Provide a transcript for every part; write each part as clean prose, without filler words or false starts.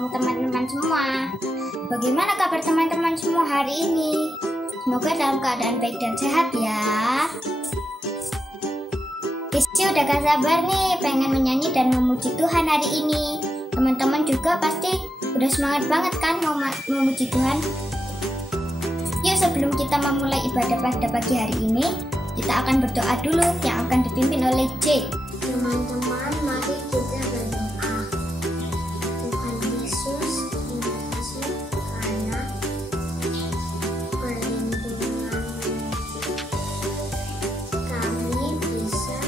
bertemu teman-teman semua. Bagaimana kabar teman-teman semua hari ini? Semoga dalam keadaan baik dan sehat ya. Kisi udah gak sabar nih pengen menyanyi dan memuji Tuhan hari ini. Teman-teman juga pasti udah semangat banget kan mau memuji Tuhan. Yuk sebelum kita memulai ibadah pada pagi hari ini, kita akan berdoa dulu yang akan dipimpin oleh J. Teman-teman, mari kita berdoa. Tuhan Yesus, terima kasih karena perlindungan kami bisa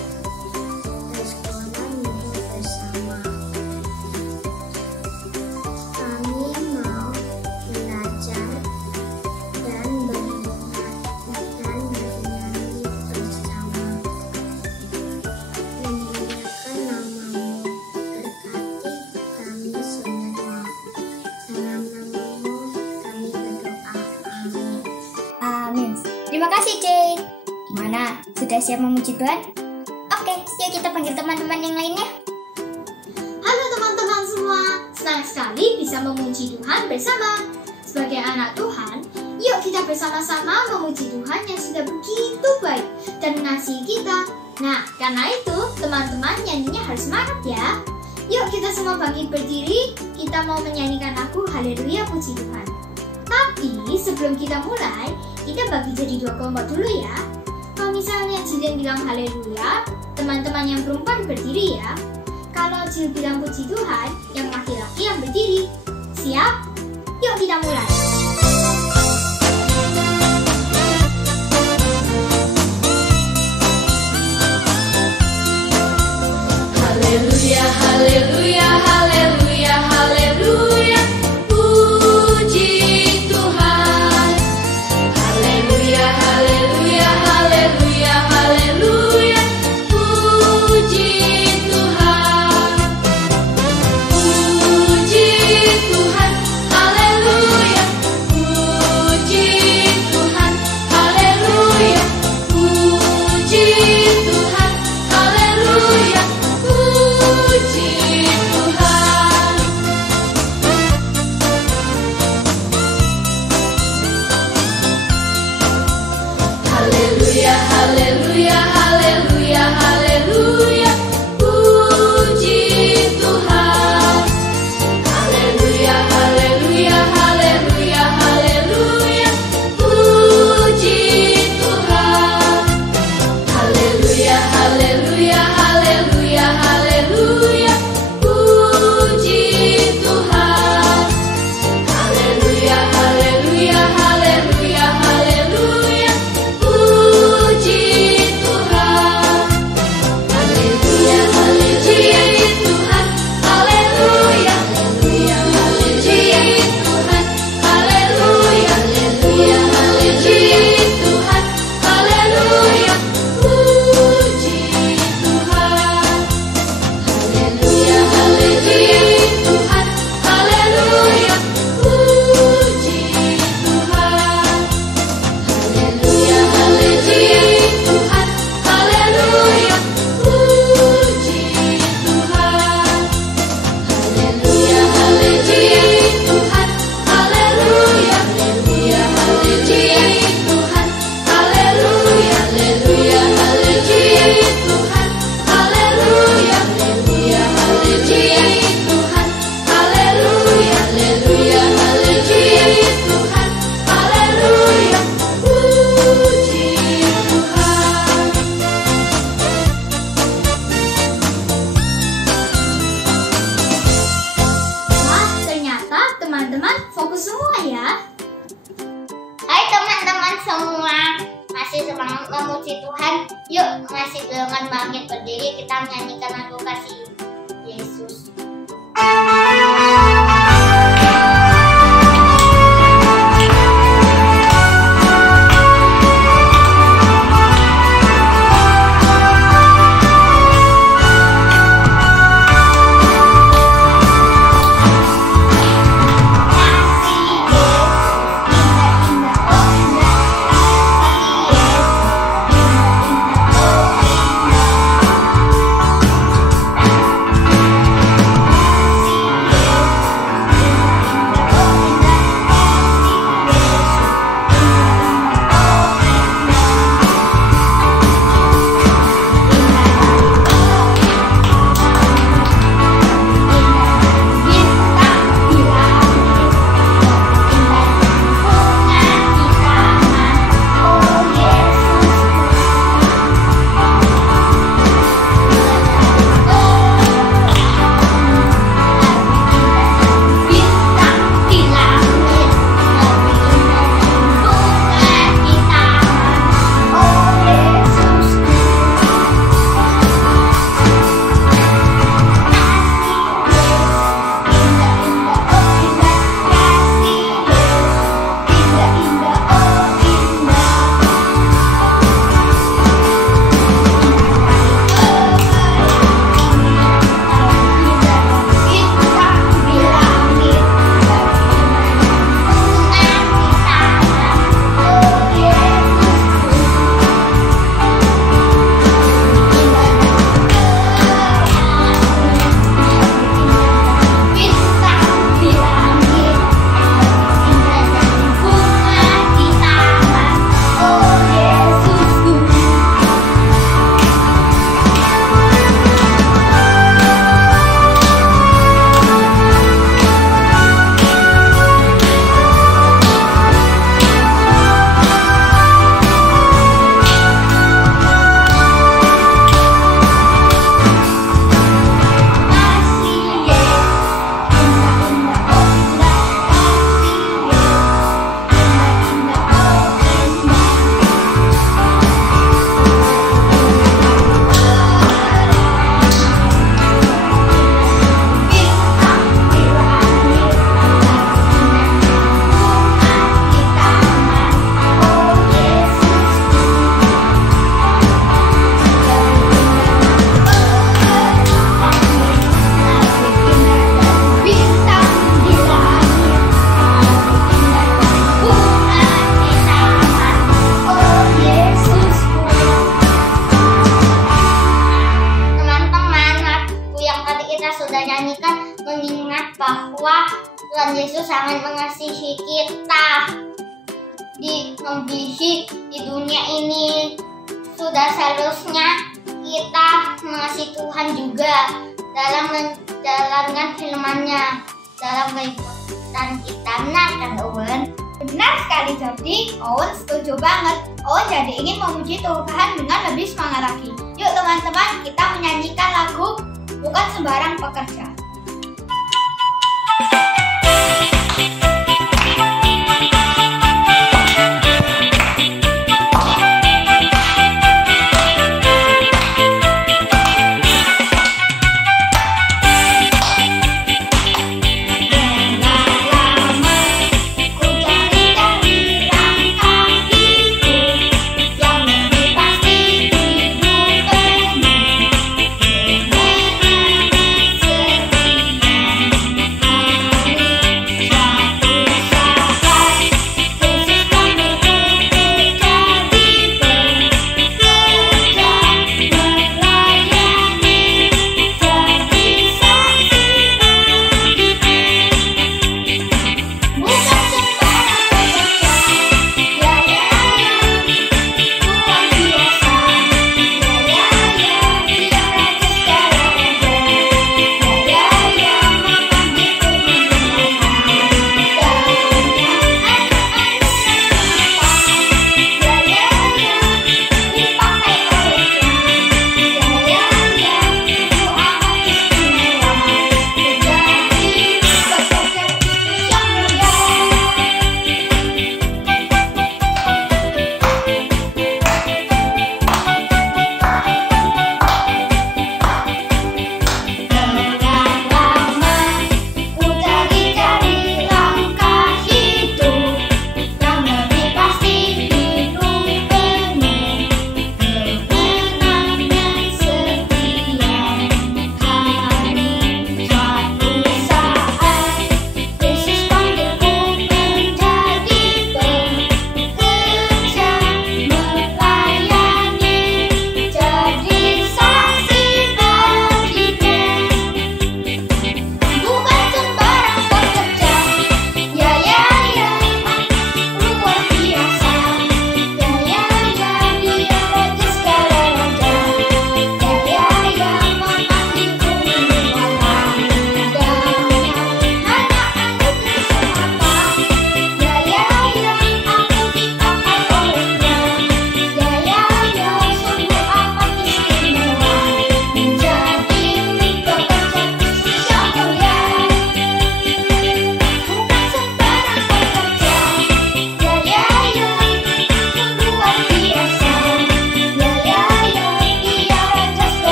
bersekolah minggu bersama. Kami mau belajar dan bernyanyi bersama. Memuliakan namamu, berkati kami semua. Dalam namamu kami berdoa. Amin. Amin. Terima kasih J. Gimana? Sudah siap memuji Tuhan? Oke, yuk kita panggil teman-teman yang lainnya. Halo teman-teman semua, senang sekali bisa memuji Tuhan bersama. Sebagai anak Tuhan, yuk kita bersama-sama memuji Tuhan yang sudah begitu baik dan mengasihi kita. Nah, karena itu teman-teman nyanyinya harus semangat ya. Yuk kita semua bangkit berdiri, kita mau menyanyikan lagu Haleluya Puji Tuhan. Tapi sebelum kita mulai, kita bagi jadi 2 kelompok dulu ya. Kalau misalnya Jilin bilang Haleluya, teman-teman yang perempuan berdiri ya. Kalau Jil bilang puji Tuhan, yang laki-laki yang berdiri. Siap? Yuk kita mulai. Haleluya, haleluya, haleluya, haleluya. Puji Tuhan. Haleluya, haleluya, haleluya, haleluya. Puji Tuhan. Puji Tuhan. Haleluya. Puji Tuhan. Haleluya. Puji Tuhan. Haleluya. Puji Tuhan. Haleluya, haleluya, haleluya, haleluya. Puji Tuhan. Haleluya, haleluya, haleluya, haleluya. Puji Tuhan. Haleluya, haleluya, haleluya, haleluya. Puji Tuhan. Haleluya, haleluya, haleluya, haleluya. Puji Tuhan. Haleluya, haleluya, Tuhan. Haleluya, haleluya, puji Tuhan. Haleluya, haleluya, haleluya, Tuhan. Haleluya, puji Tuhan. Haleluya, haleluya, Tuhan. Haleluya, puji Tuhan. Haleluya, haleluya, Tuhan. Haleluya, puji Tuhan. Haleluya, haleluya, Tuhan. Haleluya, haleluya, haleluya, Tuhan. Haleluya, haleluya, haleluya, Tuhan. Haleluya, haleluya, haleluya, Tuhan. Haleluya, haleluya, haleluya, Tuhan. Haleluya, puji Tuhan. Wah, ternyata teman-teman fokus semua ya. Hai teman-teman semua, masih semangat memuji Tuhan? Yuk masih dengan bangkit berdiri kita menyanyikan lagu kasih Yesus. Kasih Tuhan Yesus sangat mengasihi kita. Di dunia ini sudah seharusnya kita mengasihi Tuhan juga dalam menjalankan firman-Nya dalam kehidupan kita. Benar kan, Owen? Benar sekali, jadi Owen setuju banget. Owen jadi ingin memuji Tuhan dengan lebih semangat lagi. Yuk teman-teman, kita menyanyikan lagu Bukan Sembarang Pekerja.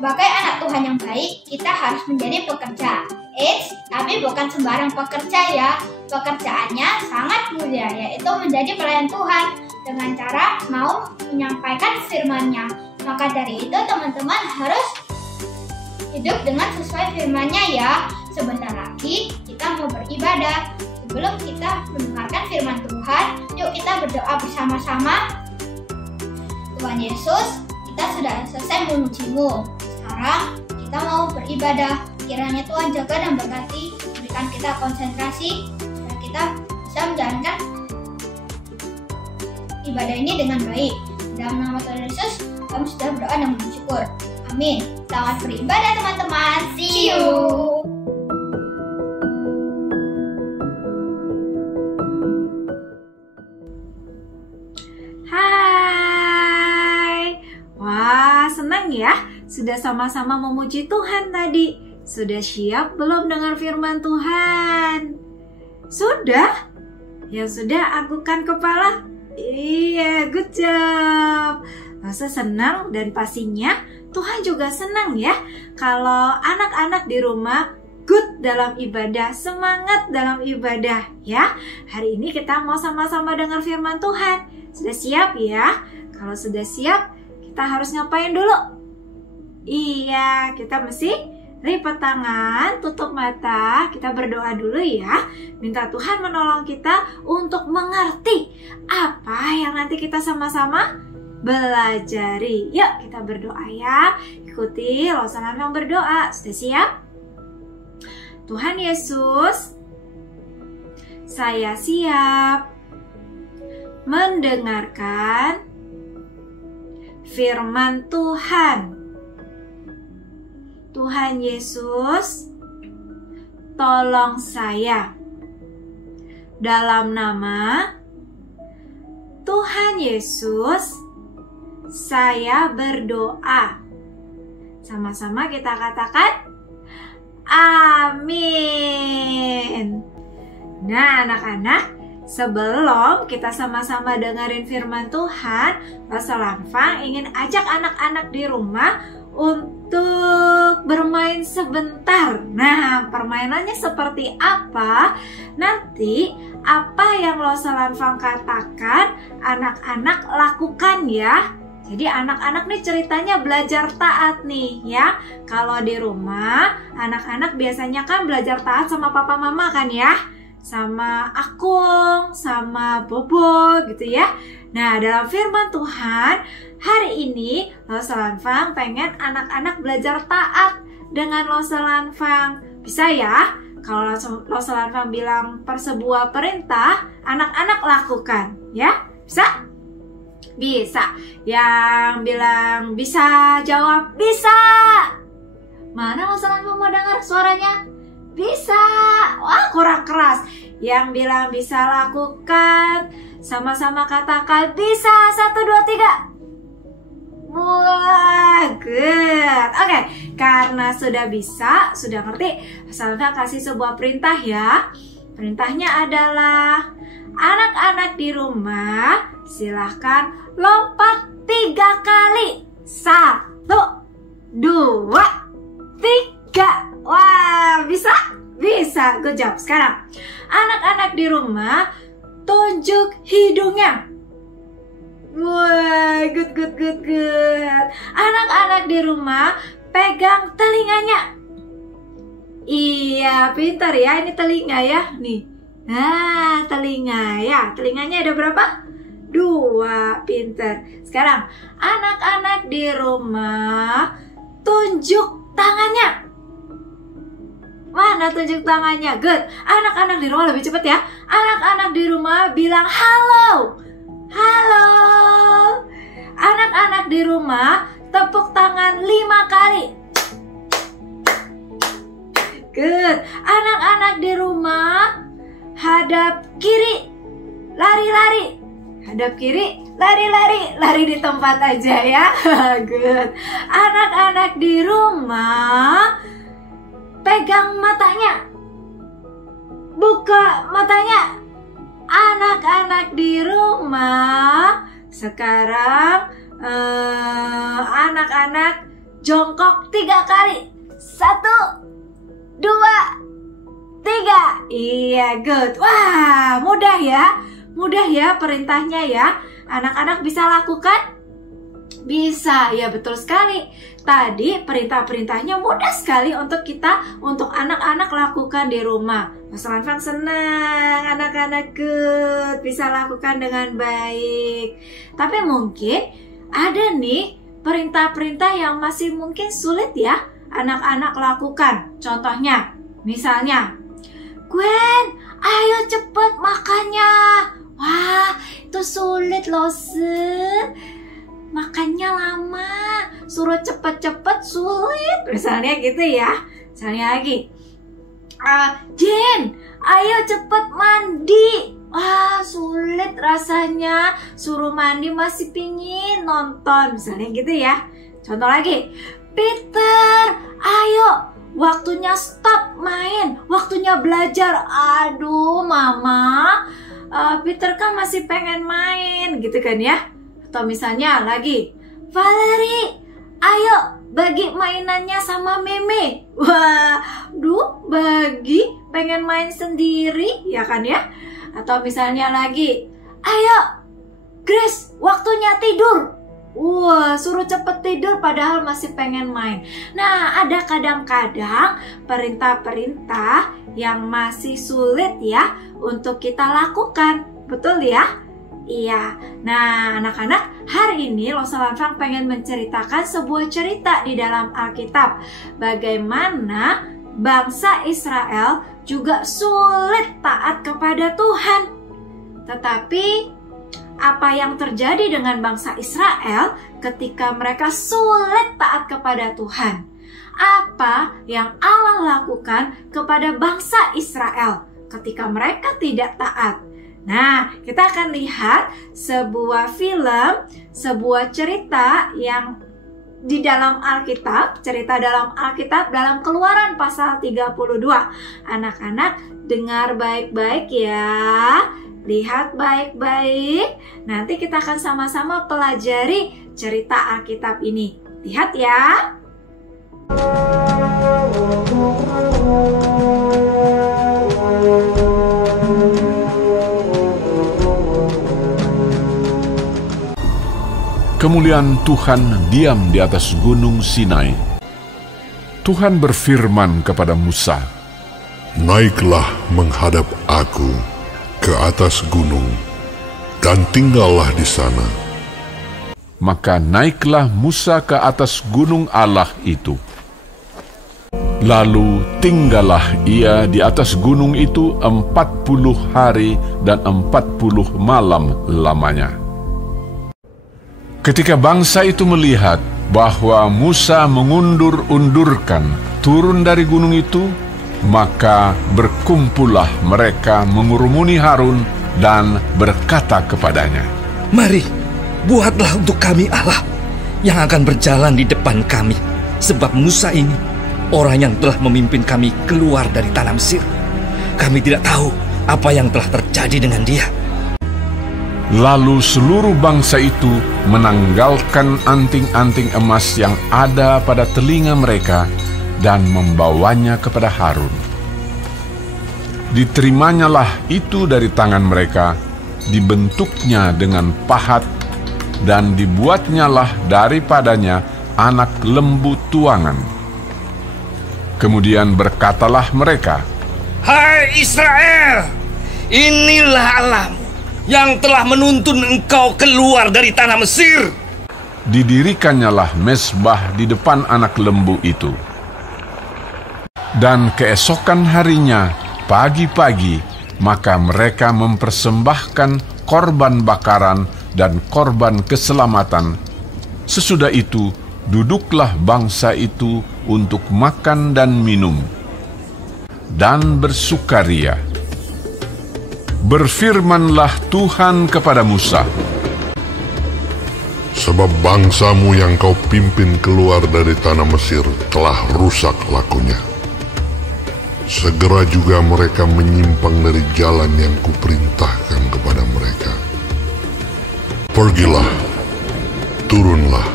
Sebagai anak Tuhan yang baik, kita harus menjadi pekerja. Tapi bukan sembarang pekerja ya. Pekerjaannya sangat mulia, yaitu menjadi pelayan Tuhan dengan cara mau menyampaikan firman-Nya. Maka dari itu teman-teman harus hidup dengan sesuai firman-Nya ya. Sebentar lagi kita mau beribadah. Sebelum kita mendengarkan firman Tuhan, yuk kita berdoa bersama-sama. Tuhan Yesus, kita sudah selesai memuji-Mu. Sekarang kita mau beribadah. Kiranya Tuhan jaga dan berkati, berikan kita konsentrasi supaya kita bisa menjalankan ibadah ini dengan baik. Dalam nama Tuhan Yesus, kami sudah berdoa dan bersyukur. Amin. Selamat beribadah teman-teman. See you. Hai. Wah, senang ya sudah sama-sama memuji Tuhan tadi. Sudah siap belum dengar firman Tuhan? Sudah? Yang sudah anggukan kepala? Iya, good job. Masa senang, dan pastinya Tuhan juga senang ya kalau anak-anak di rumah good dalam ibadah, semangat dalam ibadah ya. Hari ini kita mau sama-sama dengar firman Tuhan. Sudah siap ya? Kalau sudah siap, kita harus ngapain dulu? Iya, kita mesti lipat tangan, tutup mata, kita berdoa dulu ya. Minta Tuhan menolong kita untuk mengerti apa yang nanti kita sama-sama belajari. Yuk kita berdoa ya. Ikuti Losalan yang berdoa. Sudah siap? Tuhan Yesus, saya siap mendengarkan firman Tuhan. Tuhan Yesus, tolong saya. Dalam nama Tuhan Yesus, saya berdoa. Sama-sama kita katakan, amin. Nah, anak-anak, sebelum kita sama-sama dengerin firman Tuhan, Losalan Fang ingin ajak anak-anak di rumah untuk bermain sebentar. Nah, permainannya seperti apa? Nanti apa yang Losalan Fang katakan, anak-anak lakukan ya. Jadi anak-anak nih ceritanya belajar taat nih ya. Kalau di rumah, anak-anak biasanya kan belajar taat sama papa mama kan ya. Sama Akung, sama Bobo gitu ya. Nah, dalam firman Tuhan, hari ini Losalan Fang pengen anak-anak belajar taat dengan Losalan Fang. Bisa ya? Kalau Losalan Fang bilang sebuah perintah, anak-anak lakukan ya? Bisa? Bisa. Yang bilang bisa, jawab bisa. Mana Losalan Fang mau dengar suaranya? Bisa. Wah, kurang keras. Yang bilang bisa lakukan, sama-sama katakan bisa. 1, 2, 3. Wah, good. Oke, karena sudah bisa, sudah ngerti, Losalan Fang kasih sebuah perintah ya. Perintahnya adalah anak-anak di rumah silahkan lompat 3 kali. 1, 2, 3. Wah, bisa? Bisa, good job. Sekarang, anak-anak di rumah tunjuk hidungnya. Wah, good. Anak-anak di rumah pegang telinganya. Iya, pintar ya, ini telinga ya, nih. Nah, telinga ya, telinganya ada berapa? 2, pintar. Sekarang, anak-anak di rumah tunjuk tangannya. Mana tunjuk tangannya? Good. Anak-anak di rumah lebih cepat ya. Anak-anak di rumah bilang halo. Halo. Anak-anak di rumah tepuk tangan 5 kali. Good. Anak-anak di rumah hadap kiri. Lari-lari. Hadap kiri, lari-lari. Lari di tempat aja ya. Good. Anak-anak di rumah pegang matanya. Buka matanya. Anak-anak di rumah sekarang anak-anak jongkok 3 kali. 1, 2, 3. Iya, good. Wah, mudah ya. Mudah ya perintahnya ya. Anak-anak bisa lakukan? Bisa, ya betul sekali. Tadi perintah-perintahnya mudah sekali untuk anak-anak lakukan di rumah. Losalan Fang senang, anak-anak good, bisa lakukan dengan baik. Tapi mungkin ada nih perintah-perintah yang masih mungkin sulit ya anak-anak lakukan. Contohnya, misalnya, Gwen, ayo cepet makannya. Wah, itu sulit loh, makannya lama, suruh cepet-cepet sulit. Misalnya gitu ya. Misalnya lagi, Jen, ayo cepet mandi. Wah, sulit rasanya, suruh mandi masih pingin nonton. Misalnya gitu ya. Contoh lagi, Peter, ayo waktunya stop main, waktunya belajar. Aduh mama, Peter kan masih pengen main gitu kan ya. Atau misalnya lagi, Valerie, ayo bagi mainannya sama Meme. Waduh, bagi, pengen main sendiri ya kan ya. Atau misalnya lagi, ayo Grace, waktunya tidur. Wah, suruh cepet tidur padahal masih pengen main. Nah, ada kadang-kadang perintah-perintah yang masih sulit ya untuk kita lakukan. Betul ya? Iya. Nah, anak-anak, hari ini Losa Lanfang pengen menceritakan sebuah cerita di dalam Alkitab. Bagaimana bangsa Israel juga sulit taat kepada Tuhan. Tetapi apa yang terjadi dengan bangsa Israel ketika mereka sulit taat kepada Tuhan? Apa yang Allah lakukan kepada bangsa Israel ketika mereka tidak taat? Nah, kita akan lihat sebuah film, sebuah cerita yang di dalam Alkitab, cerita dalam Alkitab dalam Keluaran pasal 32. Anak-anak dengar baik-baik ya. Lihat baik-baik. Nanti kita akan sama-sama pelajari cerita Alkitab ini. Lihat ya. Kemuliaan Tuhan diam di atas gunung Sinai. Tuhan berfirman kepada Musa, "Naiklah menghadap aku ke atas gunung, dan tinggallah di sana." Maka naiklah Musa ke atas gunung Allah itu. Lalu tinggallah ia di atas gunung itu 40 hari dan 40 malam lamanya. Ketika bangsa itu melihat bahwa Musa mengundur-undurkan turun dari gunung itu, maka berkumpullah mereka mengurumuni Harun dan berkata kepadanya, "Mari, buatlah untuk kami Allah yang akan berjalan di depan kami, sebab Musa ini orang yang telah memimpin kami keluar dari tanah Mesir. Kami tidak tahu apa yang telah terjadi dengan dia." Lalu seluruh bangsa itu menanggalkan anting-anting emas yang ada pada telinga mereka dan membawanya kepada Harun. Diterimanya itu dari tangan mereka, dibentuknya dengan pahat, dan dibuatnyalah daripadanya anak lembu tuangan. Kemudian berkatalah mereka, "Hai Israel, inilah Allahmu yang telah menuntun engkau keluar dari tanah Mesir." Didirikannyalah mezbah di depan anak lembu itu. Dan keesokan harinya, pagi-pagi, maka mereka mempersembahkan korban bakaran dan korban keselamatan. Sesudah itu, duduklah bangsa itu untuk makan dan minum, dan bersukaria. Berfirmanlah Tuhan kepada Musa, "Sebab bangsamu yang kau pimpin keluar dari tanah Mesir telah rusak lakunya. Segera juga mereka menyimpang dari jalan yang kuperintahkan kepada mereka. Pergilah, turunlah."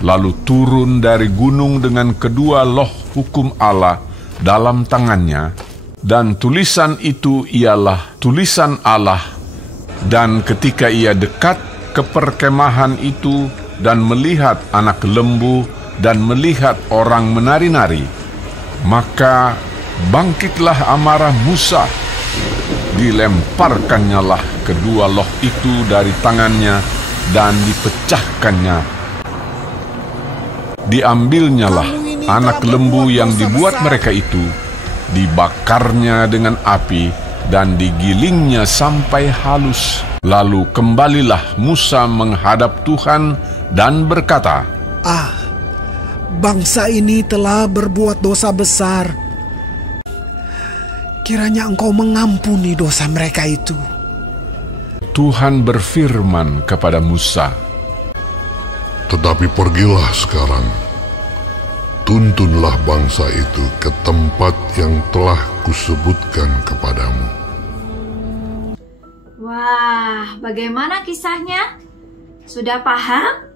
Lalu turun dari gunung dengan kedua loh hukum Allah dalam tangannya, dan tulisan itu ialah tulisan Allah. Dan ketika ia dekat ke perkemahan itu dan melihat anak lembu dan melihat orang menari-nari, maka bangkitlah amarah Musa. Dilemparkannyalah kedua loh itu dari tangannya dan dipecahkannya. Diambilnyalah anak lembu yang dibuat mereka itu, dibakarnya dengan api dan digilingnya sampai halus. Lalu kembalilah Musa menghadap Tuhan dan berkata, Bangsa ini telah berbuat dosa besar. Kiranya Engkau mengampuni dosa mereka itu." Tuhan berfirman kepada Musa, "Tetapi pergilah sekarang, tuntunlah bangsa itu ke tempat yang telah kusebutkan kepadamu. Wah, bagaimana kisahnya? Sudah paham?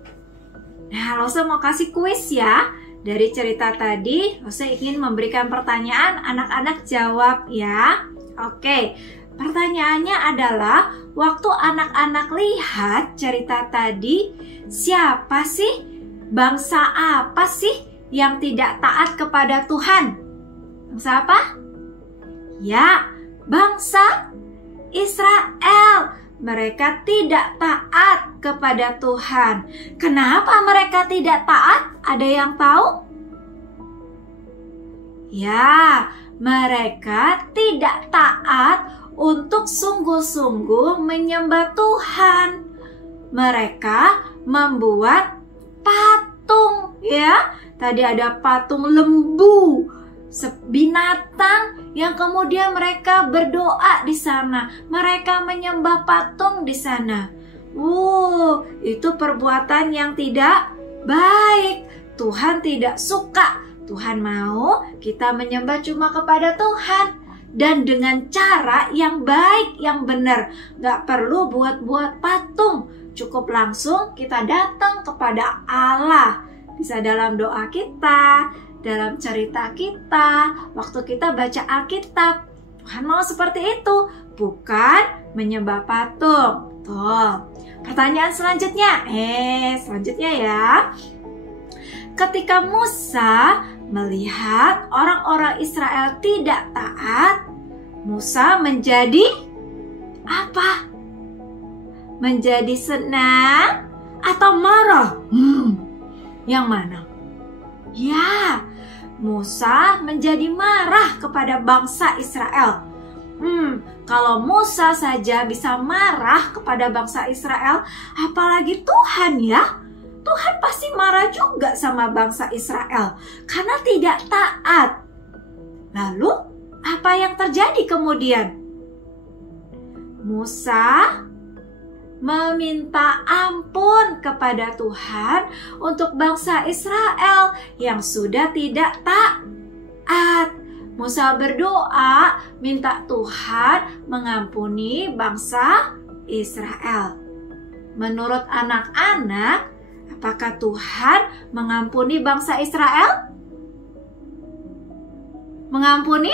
Nah, Lose mau kasih kuis ya. Dari cerita tadi, Lose ingin memberikan pertanyaan, anak-anak jawab ya. Oke, pertanyaannya adalah, waktu anak-anak lihat cerita tadi, siapa sih, bangsa apa sih yang tidak taat kepada Tuhan? Bangsa apa? Ya, bangsa Israel. Mereka tidak taat kepada Tuhan. Kenapa mereka tidak taat? Ada yang tahu? Ya, mereka tidak taat untuk sungguh-sungguh menyembah Tuhan. Mereka membuat patung, ya. Tadi ada patung lembu, binatang yang kemudian mereka berdoa di sana. Mereka menyembah patung di sana. Itu perbuatan yang tidak baik. Tuhan tidak suka. Tuhan mau kita menyembah cuma kepada Tuhan. Dan dengan cara yang baik, yang benar. Gak perlu buat-buat patung. Cukup langsung kita datang kepada Allah. Bisa dalam doa kita, dalam cerita kita, waktu kita baca Alkitab. Tuhan mau seperti itu, bukan menyembah patung. Tuh. Pertanyaan selanjutnya. Selanjutnya ya. Ketika Musa melihat orang-orang Israel tidak taat, Musa menjadi apa? Menjadi senang atau marah? Yang mana? Ya, Musa menjadi marah kepada bangsa Israel. Kalau Musa saja bisa marah kepada bangsa Israel, apalagi Tuhan ya. Tuhan pasti marah juga sama bangsa Israel karena tidak taat. Lalu, apa yang terjadi kemudian? Musa meminta ampun kepada Tuhan untuk bangsa Israel yang sudah tidak taat. Musa berdoa minta Tuhan mengampuni bangsa Israel. Menurut anak-anak, apakah Tuhan mengampuni bangsa Israel? Mengampuni?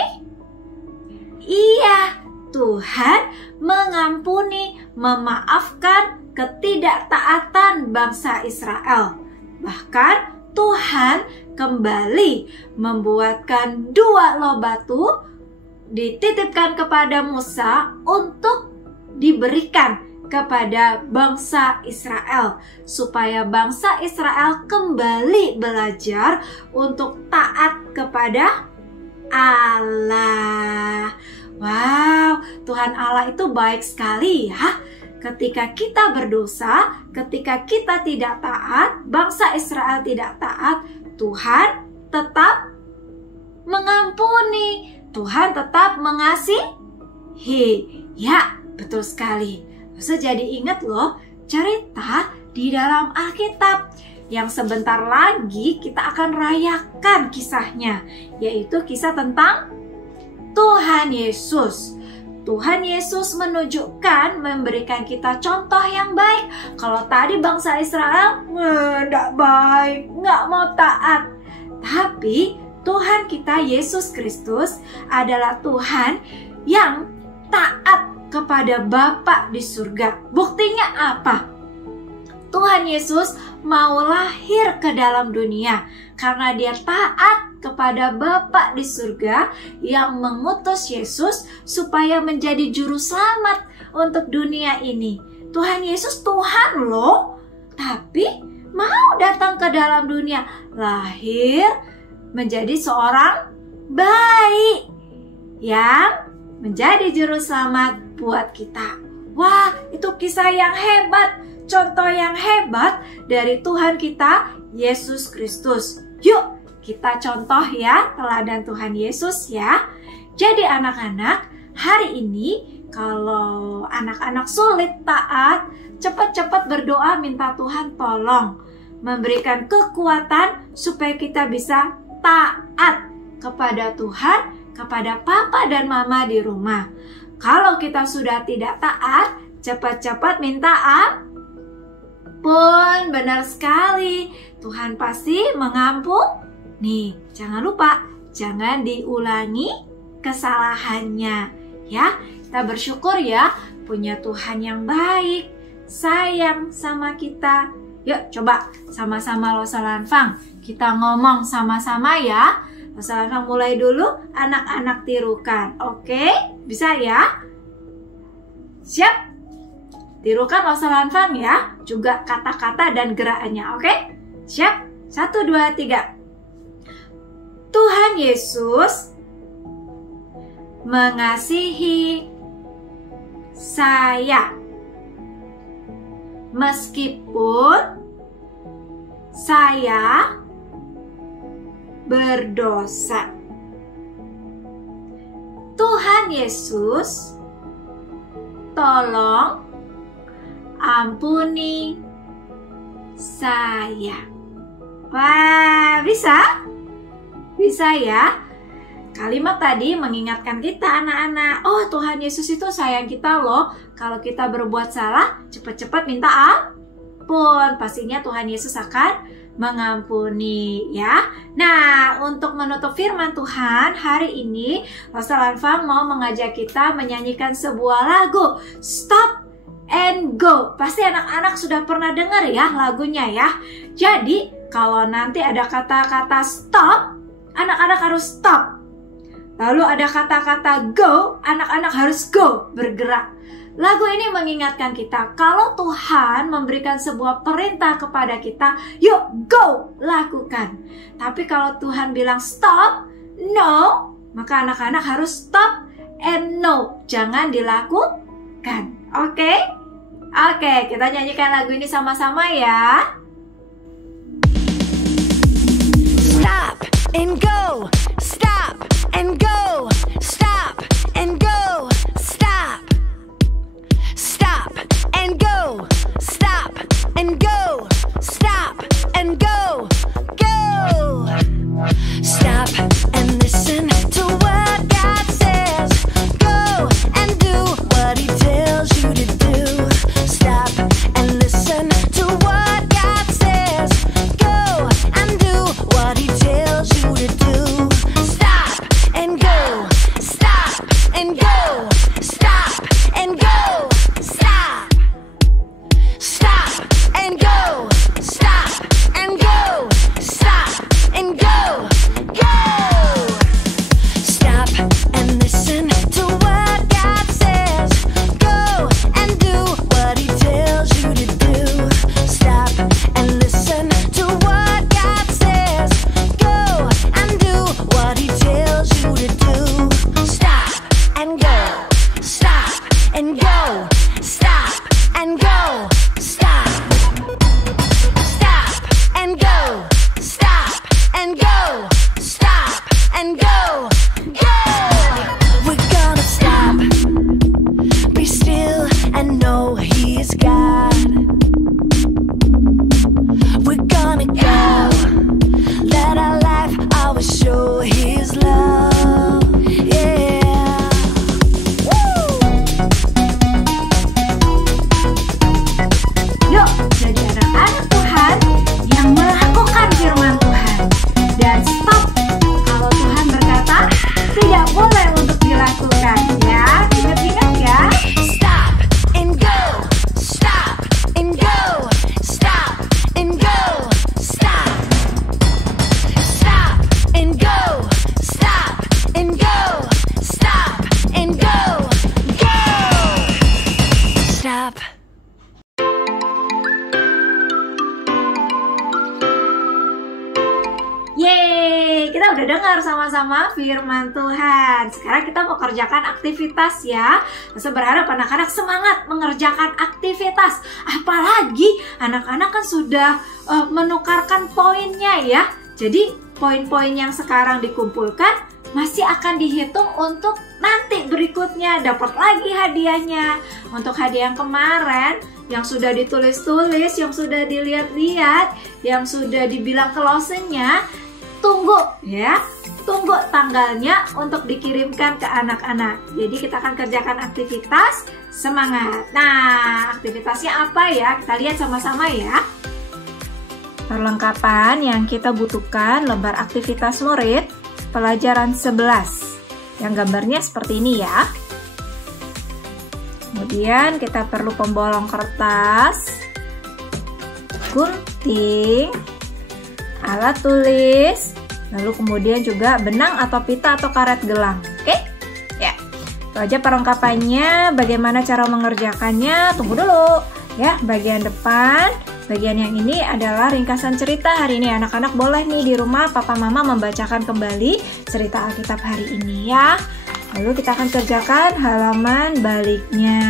Iya, Tuhan mengampuni, memaafkan ketidaktaatan bangsa Israel. Bahkan Tuhan kembali membuatkan 2 loh batu dititipkan kepada Musa untuk diberikan kepada bangsa Israel, supaya bangsa Israel kembali belajar untuk taat kepada Allah. Wow, Tuhan Allah itu baik sekali ya. Ketika kita berdosa, ketika kita tidak taat, bangsa Israel tidak taat, Tuhan tetap mengampuni, Tuhan tetap mengasihi. Ya, betul sekali. Saya jadi ingat loh cerita di dalam Alkitab yang sebentar lagi kita akan rayakan kisahnya, yaitu kisah tentang Tuhan Yesus. Tuhan Yesus menunjukkan, memberikan kita contoh yang baik. Kalau tadi bangsa Israel nggak baik, nggak mau taat. Tapi Tuhan kita Yesus Kristus adalah Tuhan yang taat kepada Bapa di surga. Buktinya apa? Tuhan Yesus mau lahir ke dalam dunia karena dia taat kepada Bapa di surga yang mengutus Yesus supaya menjadi juru selamat untuk dunia ini. Tuhan Yesus Tuhan loh, tapi mau datang ke dalam dunia, lahir menjadi seorang bayi yang menjadi juru selamat buat kita. Wah, itu kisah yang hebat, contoh yang hebat dari Tuhan kita Yesus Kristus. Yuk kita contoh ya teladan Tuhan Yesus ya. Jadi anak-anak, hari ini kalau anak-anak sulit taat, cepat-cepat berdoa minta Tuhan tolong memberikan kekuatan supaya kita bisa taat kepada Tuhan, kepada papa dan mama di rumah. Kalau kita sudah tidak taat, cepat-cepat minta ampun. Benar sekali, Tuhan pasti mengampuni. Jangan lupa, jangan diulangi kesalahannya. Ya, kita bersyukur ya, punya Tuhan yang baik, sayang sama kita. Yuk coba sama-sama Losalanfang, kita ngomong sama-sama ya. Losalanfang mulai dulu, anak-anak tirukan. Oke, bisa ya? Siap? Tirukan Losalanfang ya, juga kata-kata dan gerakannya. Oke? Siap? 1, 2, 3. Tuhan Yesus mengasihi saya. Meskipun saya berdosa. Tuhan Yesus, tolong ampuni saya. Wah, bisa? Bisa ya? Kalimat tadi mengingatkan kita anak-anak, oh Tuhan Yesus itu sayang kita loh. Kalau kita berbuat salah, cepat-cepat minta ampun. Pastinya Tuhan Yesus akan mengampuni ya. Nah, untuk menutup firman Tuhan hari ini, Losalanfang mau mengajak kita menyanyikan sebuah lagu, Stop and Go. Pasti anak-anak sudah pernah dengar ya lagunya ya. Jadi, kalau nanti ada kata-kata stop, anak-anak harus stop. Lalu ada kata-kata go, anak-anak harus go, bergerak. Lagu ini mengingatkan kita kalau Tuhan memberikan sebuah perintah kepada kita, yuk go, lakukan. Tapi kalau Tuhan bilang stop, no, maka anak-anak harus stop and no, jangan dilakukan. Oke? Oke, kita nyanyikan lagu ini sama-sama ya. Stop and go, stop and go, stop and go, stop. Stop and go, stop and go, stop and go, go. Stop and listen to what God says. Go and do what He tells you to do. Stop and listen to what God says. Go and do what He tells you to do. Stop and go, stop and go, stop and go, stop. Stop and go, stop and go, stop and go, go. Stop and listen to what God says. Go and do what He tells you to do. Stop and listen to what God says. Go and do what He tells you to do. Stop and go, stop and go, stop and go, stop. Stop and go, stop and go, stop and go, go. We're gonna stop, be still and know He is God. We're gonna go, let our life always show His love. Yeah. Yuk, jadi anak-anak Tuhan yang melakukan firman Tuhan. Dan stop kalau Tuhan berkata tidak boleh untuk dilakukan ya. Ingat-ingat ya. Stop and go, stop and go, stop and go, stop. Stop and go, stop and go, stop and go, go. Stop. Yeay, kita udah dengar sama-sama firman Tuhan. Sekarang kita mau kerjakan aktivitas ya. Saya berharap anak-anak semangat mengerjakan aktivitas. Apalagi anak-anak kan sudah menukarkan poinnya ya. Jadi poin-poin yang sekarang dikumpulkan masih akan dihitung untuk nanti berikutnya dapat lagi hadiahnya. Untuk hadiah yang kemarin yang sudah ditulis-tulis, yang sudah dilihat-lihat, yang sudah dibilang closingnya, tunggu ya. Tunggu tanggalnya untuk dikirimkan ke anak-anak. Jadi kita akan kerjakan aktivitas, semangat. Nah, aktivitasnya apa ya? Kita lihat sama-sama ya. Perlengkapan yang kita butuhkan, lembar aktivitas murid pelajaran 11 yang gambarnya seperti ini ya. Kemudian kita perlu pembolong kertas, gunting, alat tulis, lalu kemudian juga benang atau pita atau karet gelang. Oke? Ya. Itu aja perlengkapannya. Bagaimana cara mengerjakannya? Tunggu dulu ya. Bagian depan, bagian yang ini adalah ringkasan cerita hari ini. Anak-anak boleh nih di rumah papa mama membacakan kembali cerita Alkitab hari ini ya. Lalu kita akan kerjakan halaman baliknya.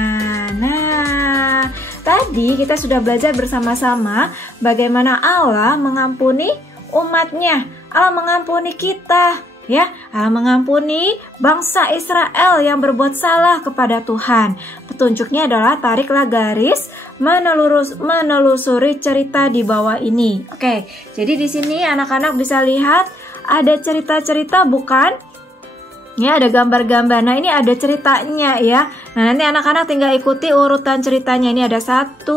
Nah, tadi kita sudah belajar bersama-sama bagaimana Allah mengampuni umatnya. Allah mengampuni kita ya. Allah mengampuni bangsa Israel yang berbuat salah kepada Tuhan. Petunjuknya adalah tariklah garis menelusuri cerita di bawah ini. Oke, jadi di sini anak-anak bisa lihat ada cerita-cerita bukan? Ya, ada gambar-gambar. Nah, ini ada ceritanya ya. Nah, nanti anak-anak tinggal ikuti urutan ceritanya. Ini ada 1,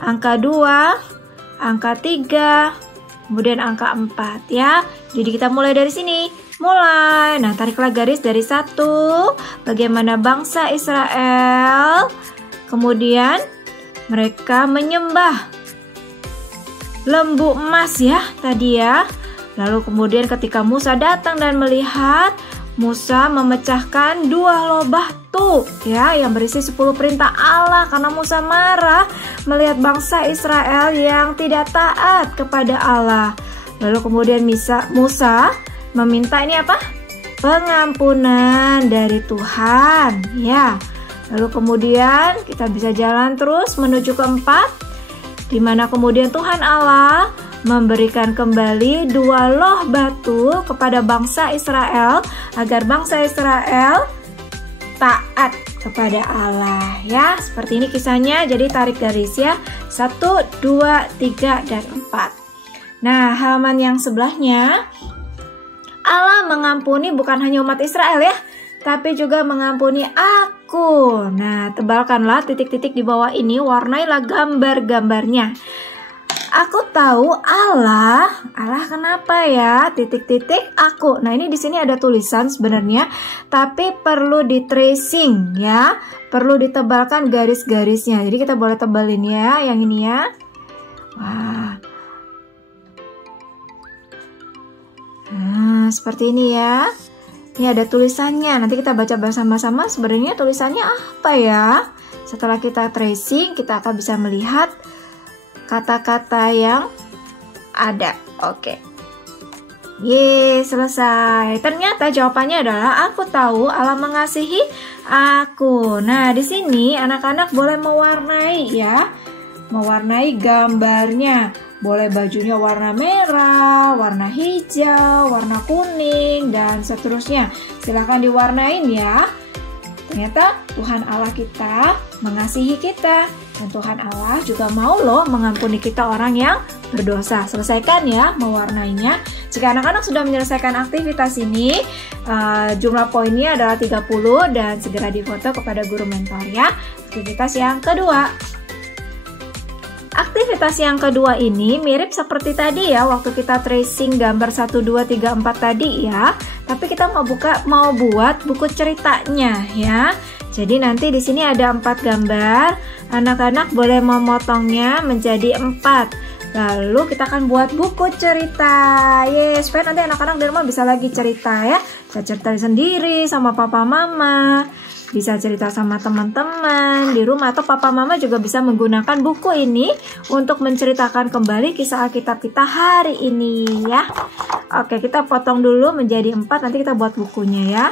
angka 2, angka 3, kemudian angka 4 ya. Jadi kita mulai dari sini. Mulai. Nah, tariklah garis dari 1. Bagaimana bangsa Israel kemudian mereka menyembah lembu emas ya tadi ya. Lalu kemudian ketika Musa datang dan melihat, Musa memecahkan 2 loh batu ya yang berisi 10 perintah Allah karena Musa marah melihat bangsa Israel yang tidak taat kepada Allah. Lalu kemudian Musa meminta ini apa? Pengampunan dari Tuhan ya. Lalu kemudian kita bisa jalan terus menuju ke 4, di mana kemudian Tuhan Allah memberikan kembali 2 loh batu kepada bangsa Israel agar bangsa Israel taat kepada Allah ya. Seperti ini kisahnya. Jadi tarik garis ya. 1, 2, 3, dan 4. Nah, halaman yang sebelahnya, Allah mengampuni bukan hanya umat Israel ya, tapi juga mengampuni aku. Nah, tebalkanlah titik-titik di bawah ini, warnailah gambar-gambarnya. Aku tahu Allah kenapa ya? Titik-titik aku. Nah, ini di sini ada tulisan sebenarnya, tapi perlu di tracing ya. Perlu ditebalkan garis-garisnya. Jadi kita boleh tebalin ya, yang ini ya. Wah. Nah, seperti ini ya. Ini ada tulisannya. Nanti kita baca bersama-sama sebenarnya tulisannya apa ya? Setelah kita tracing, kita akan bisa melihat kata-kata yang ada. Oke. Ye, selesai. Ternyata jawabannya adalah aku tahu Allah mengasihi aku. Nah, di sini anak-anak boleh mewarnai ya. Mewarnai gambarnya. Boleh bajunya warna merah, warna hijau, warna kuning, dan seterusnya. Silahkan diwarnain ya. Ternyata Tuhan Allah kita mengasihi kita. Dan Tuhan Allah juga mau loh mengampuni kita orang yang berdosa. Selesaikan ya mewarnainya. Jika anak-anak sudah menyelesaikan aktivitas ini, jumlah poinnya adalah 30 dan segera difoto kepada guru mentor ya. Aktivitas yang kedua. Aktivitas yang kedua ini mirip seperti tadi ya, waktu kita tracing gambar 1, 2, 3, 4 tadi ya. Tapi kita mau buat buku ceritanya ya. Jadi nanti di sini ada 4 gambar. Anak-anak boleh memotongnya menjadi 4. Lalu kita akan buat buku cerita. Yeay, supaya nanti anak-anak di rumah bisa lagi cerita ya. Bisa cerita sendiri sama papa mama. Bisa cerita sama teman-teman di rumah, atau papa mama juga bisa menggunakan buku ini untuk menceritakan kembali kisah Alkitab kita hari ini ya. Oke, kita potong dulu menjadi 4, nanti kita buat bukunya ya.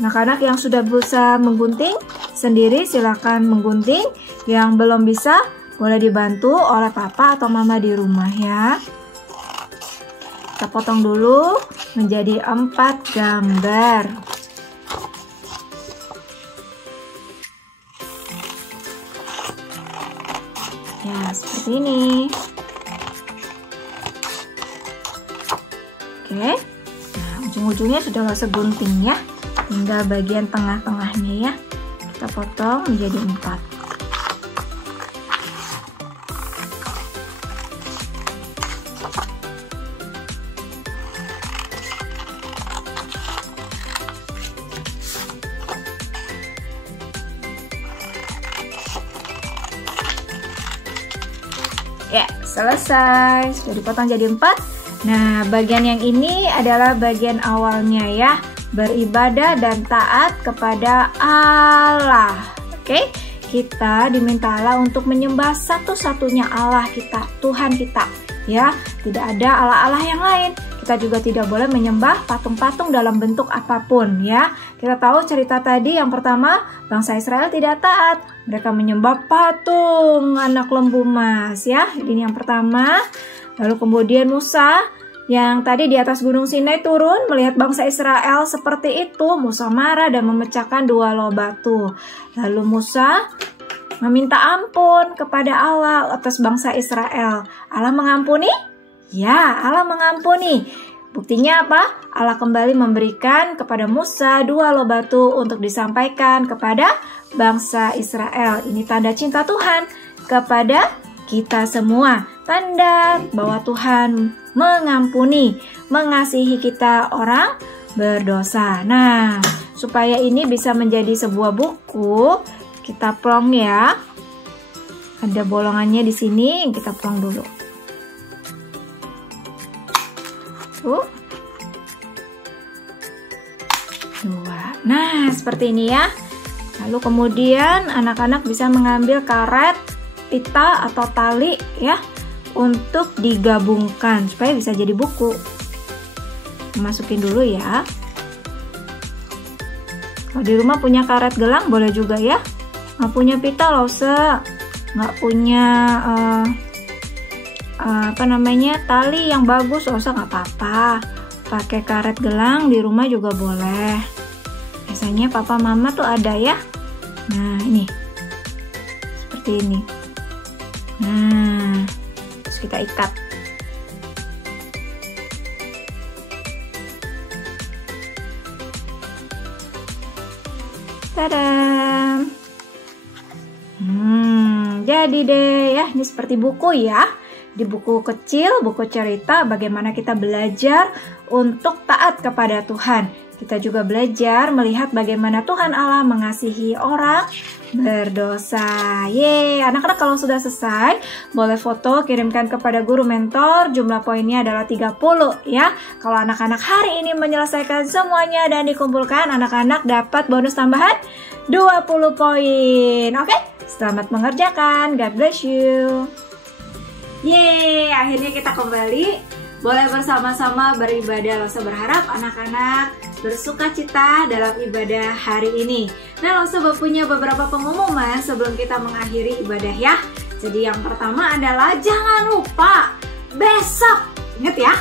Anak-anak yang sudah berusaha menggunting sendiri silakan menggunting. Yang belum bisa boleh dibantu oleh papa atau mama di rumah ya. Kita potong dulu menjadi 4 gambar. Ya, seperti ini. Oke. Nah, ujung-ujungnya sudah Lose gunting ya. Tinggal bagian tengah-tengahnya ya. Kita potong menjadi 4. Ya, selesai. Sudah dipotong jadi 4. Nah, bagian yang ini adalah bagian awalnya ya. Beribadah dan taat kepada Allah. Oke, kita diminta Allah untuk menyembah satu-satunya Allah kita, Tuhan kita. Ya, tidak ada Allah-Allah yang lain. Kita juga tidak boleh menyembah patung-patung dalam bentuk apapun ya. Kita tahu cerita tadi yang pertama, bangsa Israel tidak taat. Mereka menyembah patung anak lembu emas ya. Ini yang pertama. Lalu kemudian Musa yang tadi di atas Gunung Sinai turun melihat bangsa Israel seperti itu. Musa marah dan memecahkan 2 loh batu. Lalu Musa meminta ampun kepada Allah atas bangsa Israel. Allah mengampuni? Ya, Allah mengampuni. Buktinya apa? Allah kembali memberikan kepada Musa 2 loh batu untuk disampaikan kepada bangsa Israel. Ini tanda cinta Tuhan kepada kita semua. Tanda bahwa Tuhan mengampuni, mengasihi kita orang berdosa. Nah, supaya ini bisa menjadi sebuah buku, kita plong ya. Ada bolongannya di sini, kita plong dulu. Tuh. 2. Nah, seperti ini ya. Lalu kemudian anak-anak bisa mengambil karet, pita atau tali ya untuk digabungkan supaya bisa jadi buku. Masukin dulu ya. Kalau di rumah punya karet gelang boleh juga ya. Nggak punya pita Lose, nggak punya tali yang bagus Lose, nggak apa-apa. Pakai karet gelang di rumah juga boleh. Biasanya papa mama tuh ada ya. Nah ini seperti ini. Nah, terus kita ikat. Tada! Jadi deh ya, ini seperti buku ya. Di buku kecil, buku cerita, bagaimana kita belajar untuk taat kepada Tuhan. Kita juga belajar melihat bagaimana Tuhan Allah mengasihi orang berdosa. Yeay, anak-anak kalau sudah selesai, boleh foto, kirimkan kepada guru mentor. Jumlah poinnya adalah 30 ya. Kalau anak-anak hari ini menyelesaikan semuanya dan dikumpulkan, anak-anak dapat bonus tambahan 20 poin. Oke, selamat mengerjakan. God bless you. Yeay, akhirnya kita kembali. Boleh bersama-sama beribadah. Lose berharap anak-anak bersuka cita dalam ibadah hari ini. Nah, Lose punya beberapa pengumuman sebelum kita mengakhiri ibadah ya. Jadi yang pertama adalah jangan lupa besok, ingat ya,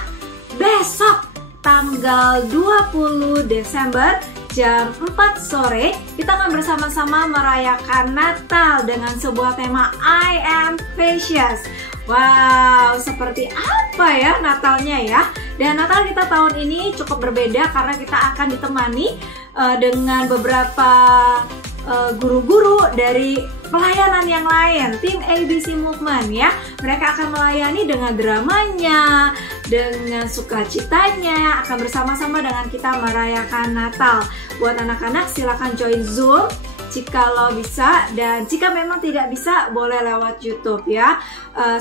besok tanggal 20 Desember jam 4 sore kita akan bersama-sama merayakan Natal dengan sebuah tema I Am Precious. Wow, seperti apa ya Natalnya ya? Dan Natal kita tahun ini cukup berbeda karena kita akan ditemani dengan beberapa guru-guru dari pelayanan yang lain, tim ABC Movement ya. Mereka akan melayani dengan dramanya, dengan sukacitanya, akan bersama-sama dengan kita merayakan Natal. Buat anak-anak silakan join Zoom jika lo bisa, dan jika memang tidak bisa boleh lewat YouTube ya.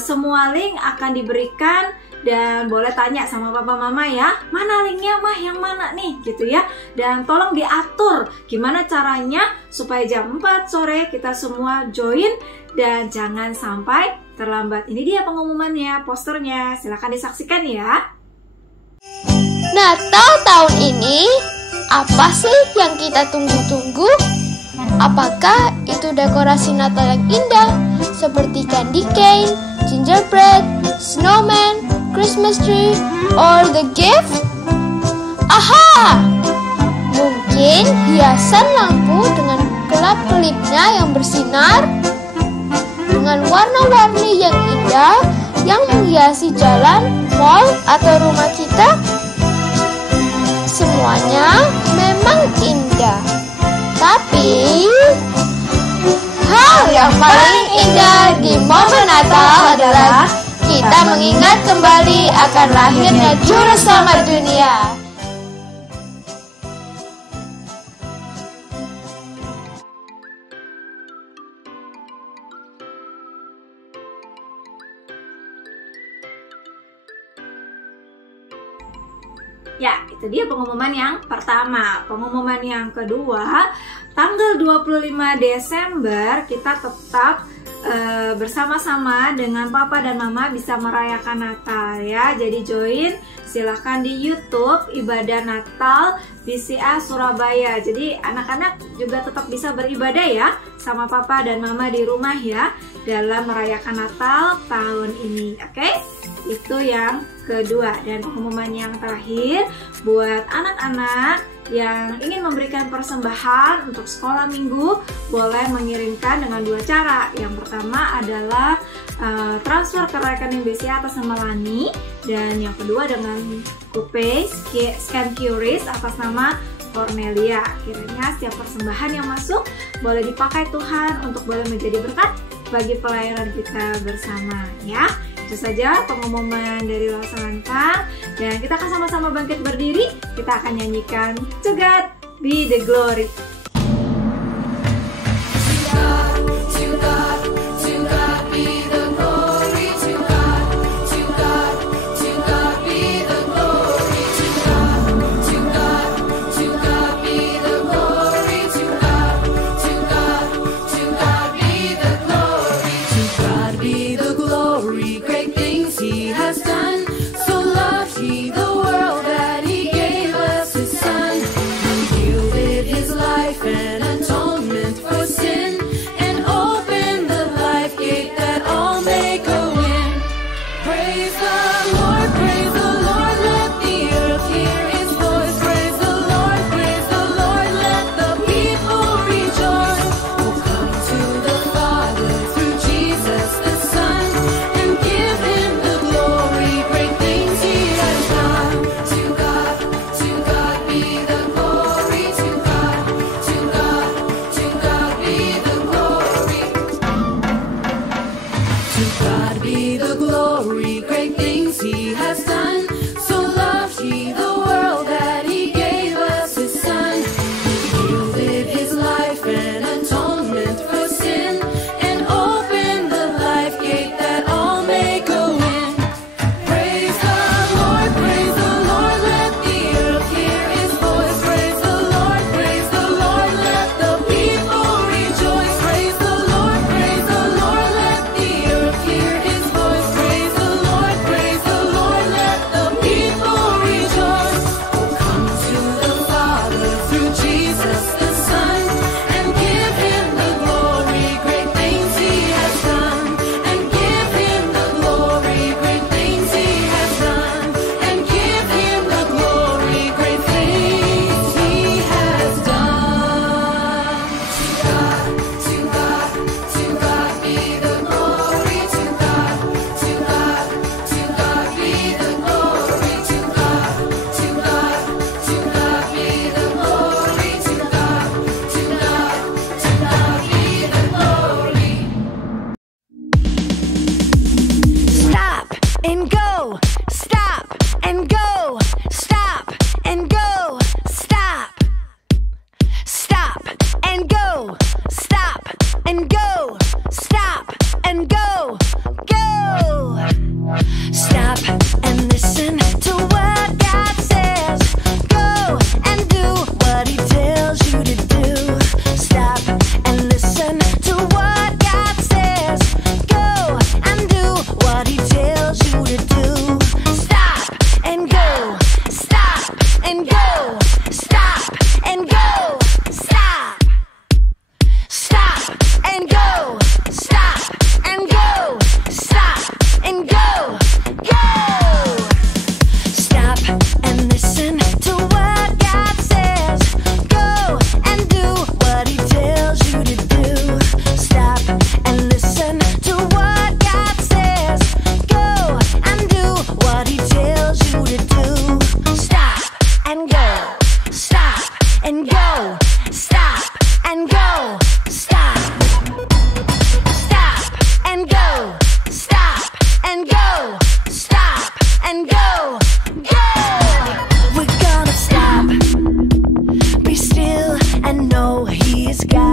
Semua link akan diberikan dan boleh tanya sama papa mama ya, mana linknya mah, yang mana nih gitu ya. Dan tolong diatur gimana caranya supaya jam 4 sore kita semua join dan jangan sampai terlambat. Ini dia pengumumannya, posternya, silahkan disaksikan ya. Natal tahun ini apa sih yang kita tunggu-tunggu? Apakah itu dekorasi Natal yang indah seperti candy cane, gingerbread, snowman, Christmas tree, or the gift? Aha! Mungkin hiasan lampu dengan kelap-kelipnya yang bersinar, dengan warna-warni yang indah yang menghiasi jalan, mall, atau rumah kita? semuanya memang indah. Tapi hal yang paling indah di momen Natal adalah kita mengingat kembali akan lahirnya Juru Selamat dunia. Ya, itu dia pengumuman yang pertama. Pengumuman yang kedua, tanggal 25 Desember kita tetap bersama-sama dengan Papa dan Mama bisa merayakan Natal ya. Jadi join silahkan di YouTube Ibadah Natal BCA Surabaya. Jadi anak-anak juga tetap bisa beribadah ya sama Papa dan Mama di rumah ya dalam merayakan Natal tahun ini. Oke? Itu yang kedua. Dan pengumuman yang terakhir buat anak-anak yang ingin memberikan persembahan untuk sekolah minggu boleh mengirimkan dengan dua cara. Yang pertama adalah transfer ke rekening BCA atas nama Lani, dan yang kedua dengan GoPay scan QRIS atas nama Cornelia. Kiranya setiap persembahan yang masuk boleh dipakai Tuhan untuk boleh menjadi berkat bagi pelayanan kita bersama ya. Itu saja pengumuman dari Lasalanta, dan kita akan sama-sama bangkit berdiri. Kita akan nyanyikan To God Be the Glory. His life is God.